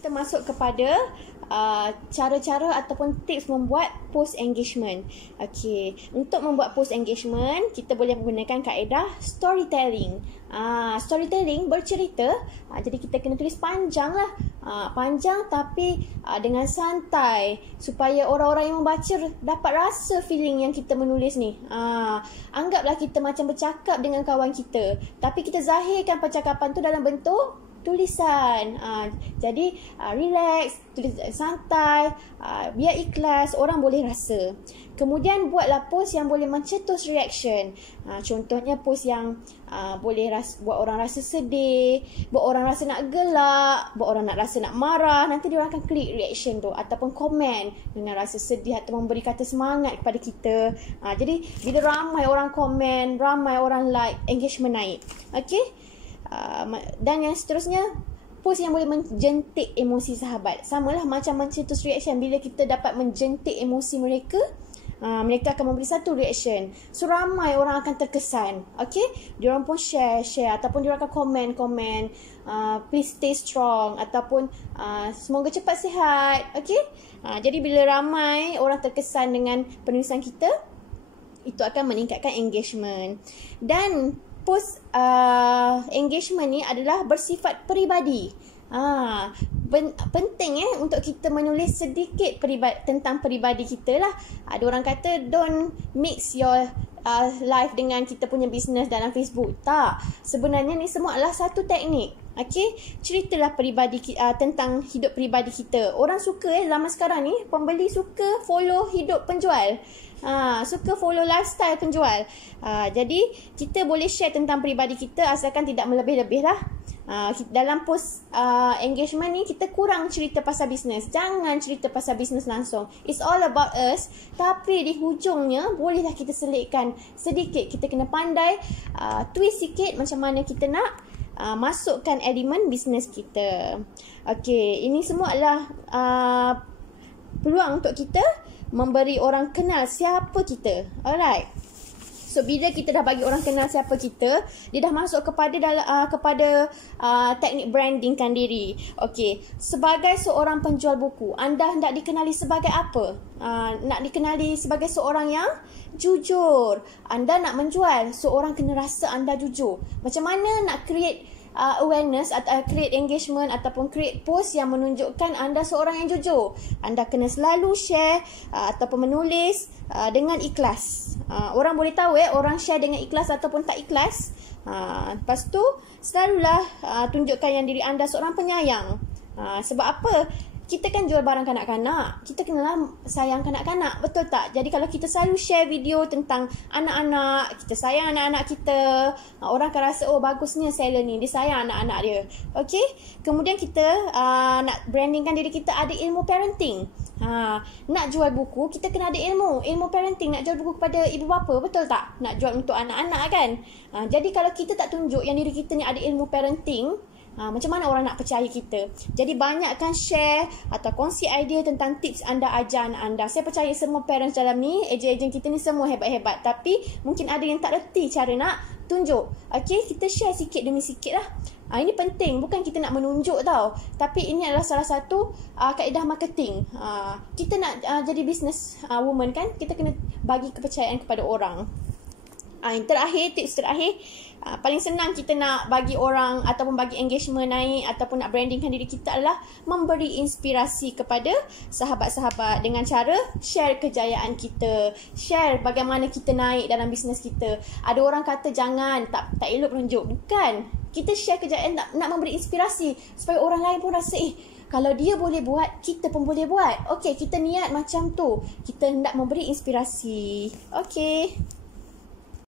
Kita masuk kepada cara-cara ataupun tips membuat post engagement. Okey, untuk membuat post engagement, kita boleh menggunakan kaedah storytelling. Storytelling bercerita, jadi kita kena tulis panjang lah. Panjang tapi dengan santai supaya orang-orang yang membaca dapat rasa feeling yang kita menulis ni. Anggaplah kita macam bercakap dengan kawan kita, tapi kita zahirkan percakapan tu dalam bentuk tulisan. Jadi relax, tulis santai, biar ikhlas, orang boleh rasa. Kemudian buatlah post yang boleh mencetus reaction. Contohnya post yang boleh buat orang rasa sedih, buat orang rasa nak gelak, buat orang nak rasa nak marah. Nanti dia orang akan klik reaction tu ataupun komen dengan rasa sedih atau memberi kata semangat kepada kita. Jadi bila ramai orang komen, ramai orang like, engagement naik. Okey. Dan yang seterusnya, post yang boleh menjentik emosi sahabat. Samalah macam mencetus reaction. Bila kita dapat menjentik emosi mereka, mereka akan memberi satu reaction. So ramai orang akan terkesan. Okay, diorang pun share ataupun diorang akan komen, please stay strong ataupun semoga cepat sihat. Okay, jadi bila ramai orang terkesan dengan penulisan kita, itu akan meningkatkan engagement. Dan post engagement ni adalah bersifat peribadi. Penting untuk kita menulis sedikit tentang peribadi kita lah. Ada orang kata don't mix your life dengan kita punya bisnes dalam Facebook. Tak, sebenarnya ni semua adalah satu teknik. Okay, ceritalah tentang hidup peribadi kita. Orang suka zaman sekarang ni, pembeli suka follow hidup penjual. Suka follow lifestyle penjual. Jadi kita boleh share tentang peribadi kita asalkan tidak melebih-lebih lah. Dalam post engagement ni kita kurang cerita pasal bisnes. Jangan cerita pasal bisnes langsung. It's all about us. Tapi di hujungnya bolehlah kita selitkan sedikit. Kita kena pandai twist sikit macam mana kita nak masukkan elemen bisnes kita. Okey, ini semua adalah peluang untuk kita memberi orang kenal siapa kita. Alright. So bila kita dah bagi orang kenal siapa kita, dia dah masuk kepada teknik brandingkan diri. Okey, sebagai seorang penjual buku, anda hendak dikenali sebagai apa? Nak dikenali sebagai seorang yang jujur. Anda nak menjual, seorang kena rasa anda jujur. Macam mana nak create awareness atau create engagement ataupun create post yang menunjukkan anda seorang yang jujur? Anda kena selalu share ataupun menulis dengan ikhlas. Orang boleh tahu orang share dengan ikhlas ataupun tak ikhlas. Lepas tu selalulah tunjukkan yang diri anda seorang penyayang. Sebab apa? Kita kan jual barang kanak-kanak, kita kenalah sayang kanak-kanak, betul tak? Jadi kalau kita selalu share video tentang anak-anak, kita sayang anak-anak kita, orang akan rasa, oh bagusnya seller ni, dia sayang anak-anak dia. Okay? Kemudian kita nak brandingkan diri kita, ada ilmu parenting. Nak jual buku, kita kena ada ilmu parenting. Nak jual buku kepada ibu bapa, betul tak? Nak jual untuk anak-anak kan? Jadi kalau kita tak tunjuk yang diri kita ni ada ilmu parenting, macam mana orang nak percaya kita? Jadi banyakkan share atau kongsi idea tentang tips anda ajar anak anda. Saya percaya semua parents dalam ni, ejen-ejen kita ni semua hebat-hebat. Tapi mungkin ada yang tak reti cara nak tunjuk. Okay, kita share sikit demi sikit lah. Ini penting, bukan kita nak menunjuk tau. Tapi ini adalah salah satu kaedah marketing. Kita nak jadi business woman kan, kita kena bagi kepercayaan kepada orang. Yang terakhir, tips terakhir, paling senang kita nak bagi orang ataupun bagi engagement naik ataupun nak brandingkan diri kita adalah memberi inspirasi kepada sahabat-sahabat dengan cara share kejayaan kita, share bagaimana kita naik dalam bisnes kita. Ada orang kata jangan, tak elok menunjuk. Bukan, kita share kejayaan nak memberi inspirasi supaya orang lain pun rasa kalau dia boleh buat, kita pun boleh buat. Okey, kita niat macam tu. Kita hendak memberi inspirasi. Okey.